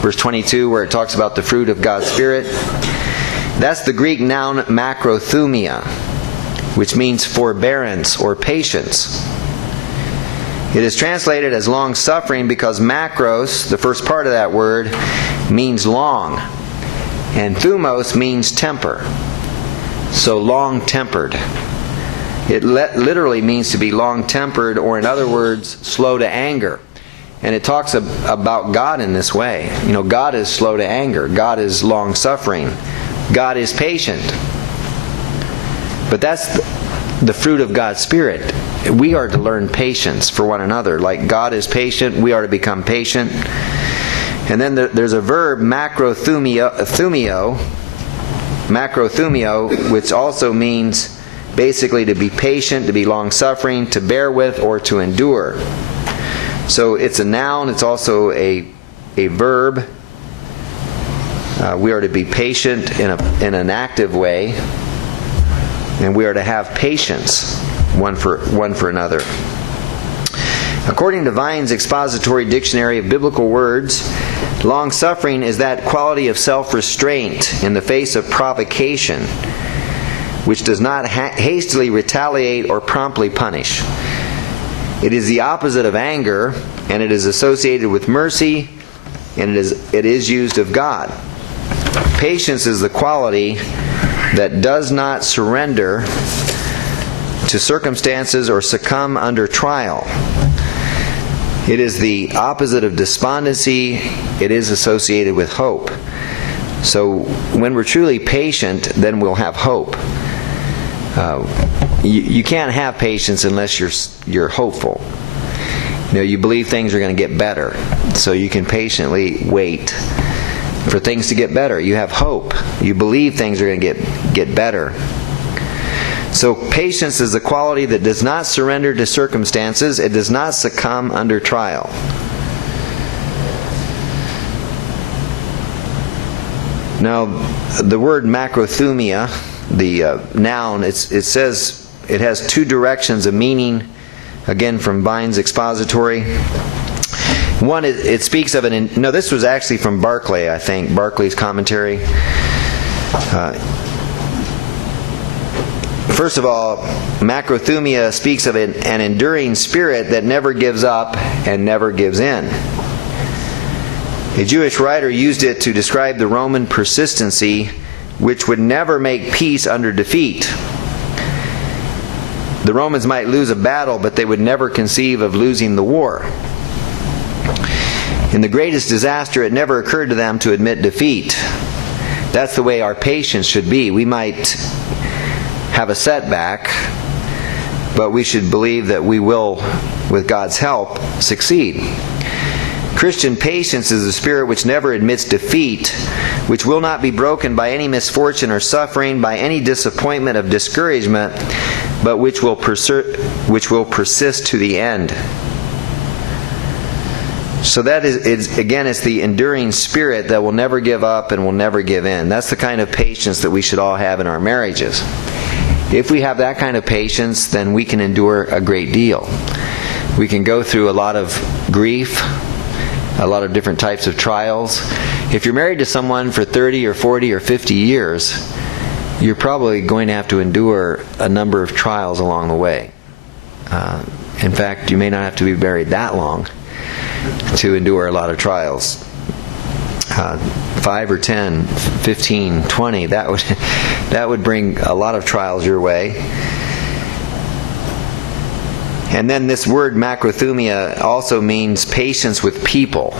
verse 22, where it talks about the fruit of God's Spirit, that's the Greek noun macrothumia, which means forbearance or patience. It is translated as long-suffering because macros, the first part of that word, means long, and thumos means temper. So long-tempered. It literally means to be long-tempered, or in other words, slow to anger. And it talks about God in this way. You know, God is slow to anger. God is long-suffering. God is patient. But that's the fruit of God's Spirit. We are to learn patience for one another. Like God is patient, we are to become patient. And then there's a verb, macrothumio, which also means basically to be patient, to be long-suffering, to bear with, or to endure. So it's a noun, it's also a verb. We are to be patient in an active way, and we are to have patience one for another. According to Vine's Expository Dictionary of Biblical Words, long-suffering is that quality of self-restraint in the face of provocation, which does not hastily retaliate or promptly punish. It is the opposite of anger, and it is associated with mercy, and it is used of God. Patience is the quality that does not surrender to circumstances or succumb under trial. It is the opposite of despondency. It is associated with hope. So when we're truly patient, then we'll have hope. You can't have patience unless you're hopeful. You know, you believe things are going to get better, so you can patiently wait for things to get better. You have hope. You believe things are going to get better. So patience is the quality that does not surrender to circumstances. It does not succumb under trial. Now, the word macrothumia, the noun, it says it has two directions of meaning, again from Vine's Expository. One, it speaks of an... No, this was actually from Barclay, I think, Barclay's commentary. First of all, macrothumia speaks of an enduring spirit that never gives up and never gives in. A Jewish writer used it to describe the Roman persistency, which would never make peace under defeat. The Romans might lose a battle, but they would never conceive of losing the war. In the greatest disaster, it never occurred to them to admit defeat. That's the way our patience should be. We might have a setback, but we should believe that we will, with God's help, succeed. Christian patience is a spirit which never admits defeat, which will not be broken by any misfortune or suffering, by any disappointment of discouragement, but which will persist to the end. So that is again, it's the enduring spirit that will never give up and will never give in. That's the kind of patience that we should all have in our marriages. If we have that kind of patience, then we can endure a great deal. We can go through a lot of grief, a lot of different types of trials. If you're married to someone for 30 or 40 or 50 years, you're probably going to have to endure a number of trials along the way. In fact, you may not have to be married that long. to endure a lot of trials. 5 or 10, 15, 20, that would bring a lot of trials your way. And then this word macrothumia also means patience with people.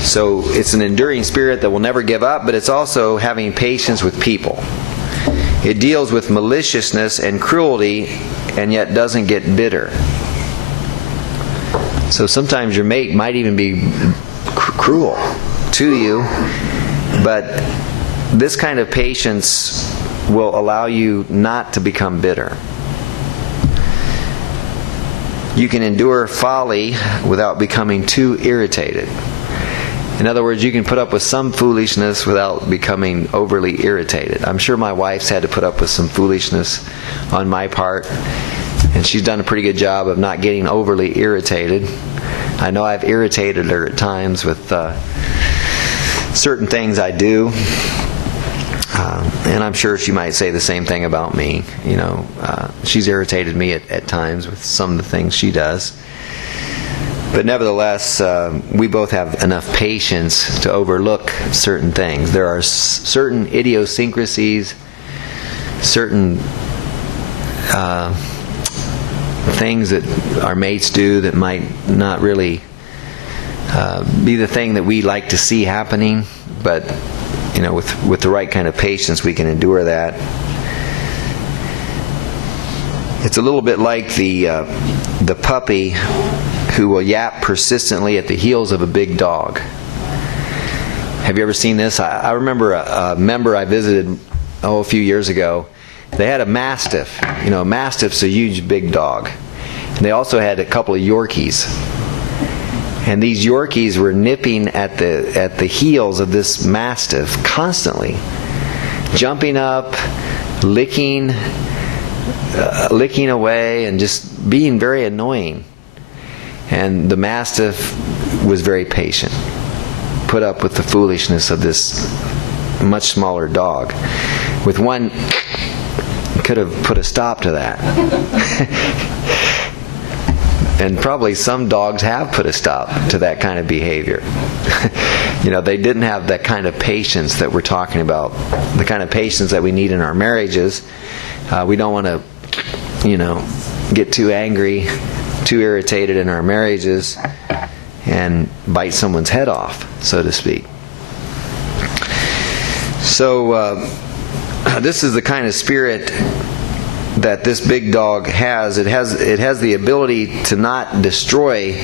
So it's an enduring spirit that will never give up, but it's also having patience with people. It deals with maliciousness and cruelty, and yet doesn't get bitter. So sometimes your mate might even be cruel to you, but this kind of patience will allow you not to become bitter. You can endure folly without becoming too irritated. In other words, you can put up with some foolishness without becoming overly irritated. I'm sure my wife's had to put up with some foolishness on my part, and she's done a pretty good job of not getting overly irritated. I know I've irritated her at times with certain things I do. And I'm sure she might say the same thing about me. She's irritated me at times with some of the things she does. But nevertheless, we both have enough patience to overlook certain things. There are certain idiosyncrasies, certain things that our mates do that might not really be the thing that we like to see happening, but with the right kind of patience, we can endure that. It's a little bit like the puppy who will yap persistently at the heels of a big dog. Have you ever seen this? I remember a member I visited a few years ago. They had a Mastiff. A Mastiff's a huge big dog. And they also had a couple of Yorkies. And these Yorkies were nipping at the heels of this Mastiff constantly, jumping up, licking away, and just being very annoying. And the Mastiff was very patient, put up with the foolishness of this much smaller dog. With one, could have put a stop to that. And probably some dogs have put a stop to that kind of behavior. They didn't have that kind of patience that we're talking about, the kind of patience that we need in our marriages. We don't want to, get too angry, too irritated in our marriages and bite someone's head off, so to speak. So this is the kind of spirit that this big dog has. It has the ability to not destroy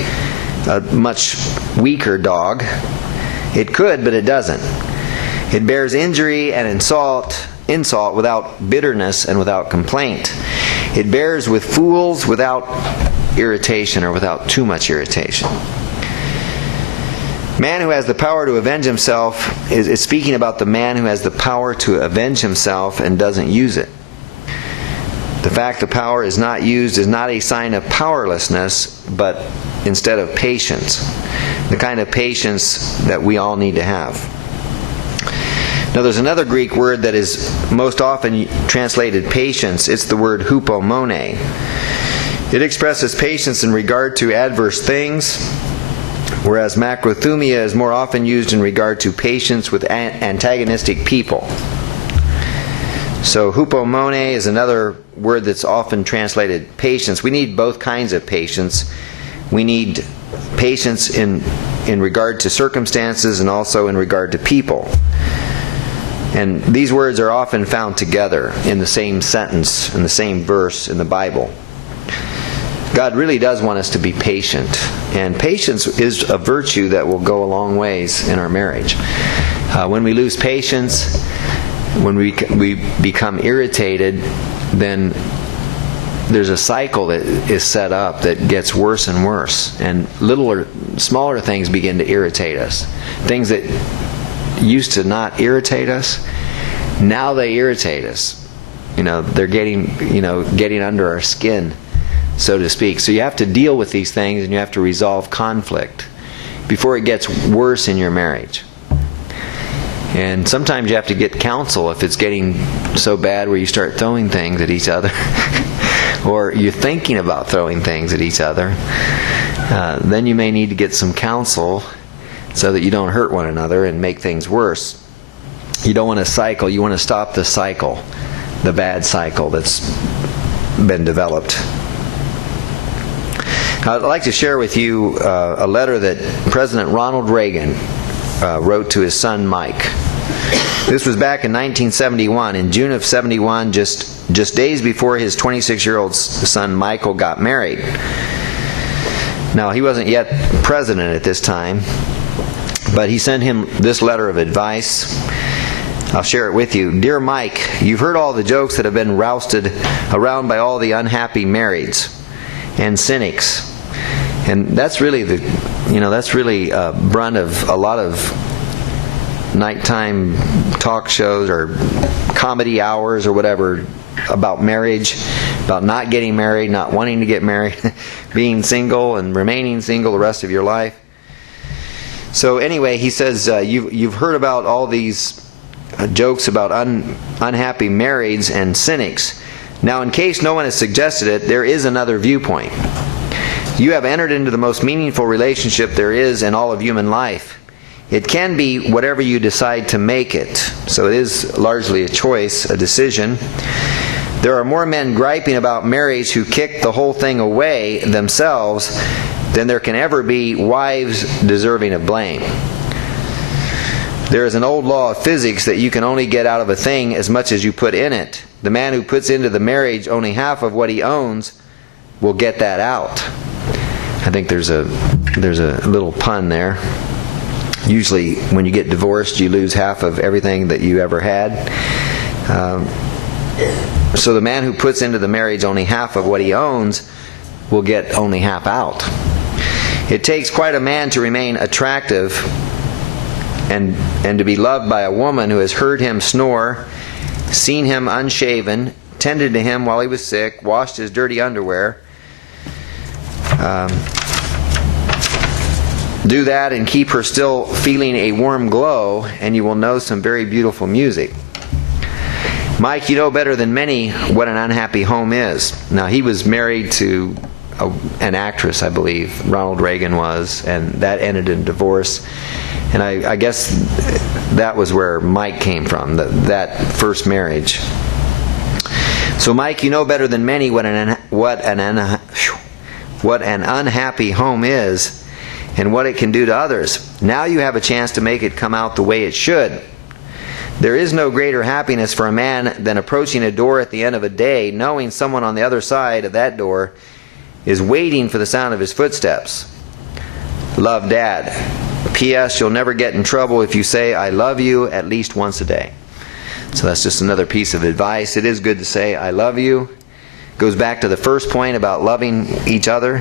a much weaker dog. It could, but it doesn't. It bears injury and insult without bitterness and without complaint. It bears with fools without irritation or without too much irritation. Man who has the power to avenge himself is speaking about the man who has the power to avenge himself and doesn't use it. The fact the power is not used is not a sign of powerlessness, but instead of patience. The kind of patience that we all need to have. Now there's another Greek word that is most often translated patience. It's the word hupomone. It expresses patience in regard to adverse things, whereas macrothumia is more often used in regard to patience with antagonistic people. So hupomone is another word that's often translated patience. We need both kinds of patience. We need patience in regard to circumstances and also in regard to people. And these words are often found together in the same sentence, in the same verse in the Bible. God really does want us to be patient. And patience is a virtue that will go a long ways in our marriage. When we lose patience, when we become irritated, then there's a cycle that is set up that gets worse and worse. And smaller things begin to irritate us. Things that used to not irritate us, now they irritate us. They're getting under our skin, so to speak. So you have to deal with these things and you have to resolve conflict before it gets worse in your marriage. And sometimes you have to get counsel if it's getting so bad where you start throwing things at each other or you're thinking about throwing things at each other. then you may need to get some counsel so that you don't hurt one another and make things worse. You don't want to cycle. You want to stop the cycle, the bad cycle that's been developed. I'd like to share with you a letter that President Ronald Reagan wrote to his son Mike. This was back in 1971. In June of 71, just days before his 26-year-old son Michael got married. Now, he wasn't yet president at this time, but he sent him this letter of advice. I'll share it with you. Dear Mike, you've heard all the jokes that have been rousted around by all the unhappy marrieds and cynics. And that's really a brunt of a lot of nighttime talk shows or comedy hours or whatever about marriage, about not getting married, not wanting to get married, being single and remaining single the rest of your life. So anyway, he says, you've heard about all these jokes about unhappy marrieds and cynics. Now, in case no one has suggested it, there is another viewpoint. You have entered into the most meaningful relationship there is in all of human life. It can be whatever you decide to make it. So it is largely a choice, a decision. There are more men griping about marriage who kick the whole thing away themselves than there can ever be wives deserving of blame. There is an old law of physics that you can only get out of a thing as much as you put in it. The man who puts into the marriage only half of what he owns will get that out. I think there's a little pun there. Usually when you get divorced, you lose half of everything that you ever had. So the man who puts into the marriage only half of what he owns will get only half out. It takes quite a man to remain attractive and to be loved by a woman who has heard him snore, seen him unshaven, tended to him while he was sick, washed his dirty underwear. Do that and keep her still feeling a warm glow, and you will know some very beautiful music. Mike, you know better than many what an unhappy home is. Now, he was married to an actress, I believe, Ronald Reagan was, and that ended in divorce. And I guess that was where Mike came from, that first marriage. So, Mike, you know better than many what an unhappy home is and what it can do to others. Now you have a chance to make it come out the way it should. There is no greater happiness for a man than approaching a door at the end of a day, knowing someone on the other side of that door is waiting for the sound of his footsteps. Love, Dad. P.S. You'll never get in trouble if you say, I love you at least once a day. So that's just another piece of advice. It is good to say, I love you. Goes back to the first point about loving each other.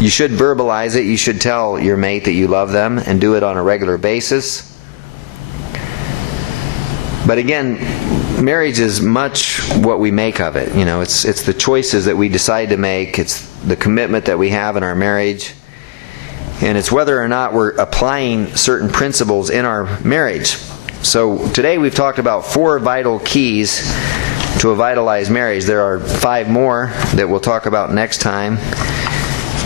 You should verbalize it. You should tell your mate that you love them and do it on a regular basis. But again, marriage is much what we make of it. You know, it's the choices that we decide to make. It's the commitment that we have in our marriage. And it's whether or not we're applying certain principles in our marriage. So today we've talked about 4 vital keys to a vitalized marriage. There are 5 more that we'll talk about next time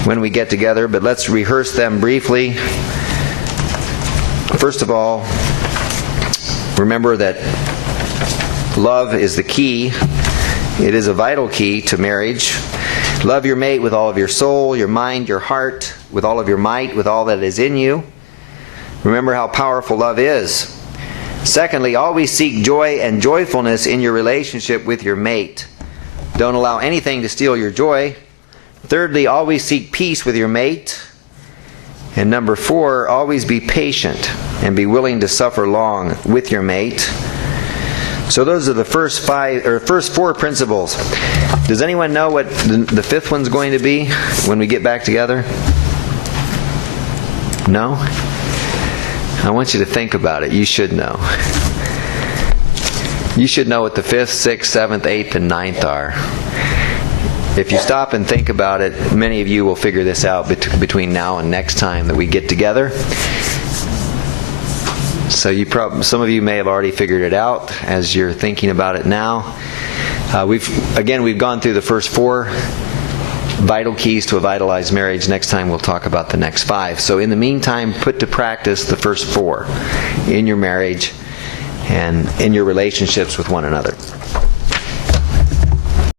when we get together, but let's rehearse them briefly. First of all, remember that love is the key. It is a vital key to marriage. Love your mate with all of your soul, your mind, your heart, with all of your might, with all that is in you. Remember how powerful love is. Secondly, always seek joy and joyfulness in your relationship with your mate. Don't allow anything to steal your joy. Thirdly, always seek peace with your mate. And number 4, always be patient and be willing to suffer long with your mate. So those are the first 4 principles. Does anyone know what the 5th one's going to be when we get back together? No? I want you to think about it. You should know. You should know what the 5th, 6th, 7th, 8th, and 9th are. If you stop and think about it, many of you will figure this out between now and next time that we get together. So some of you may have already figured it out as you're thinking about it now. We've gone through the first 4 vital keys to a vitalized marriage. Next time we'll talk about the next 5. So in the meantime, put to practice the first 4 in your marriage and in your relationships with one another.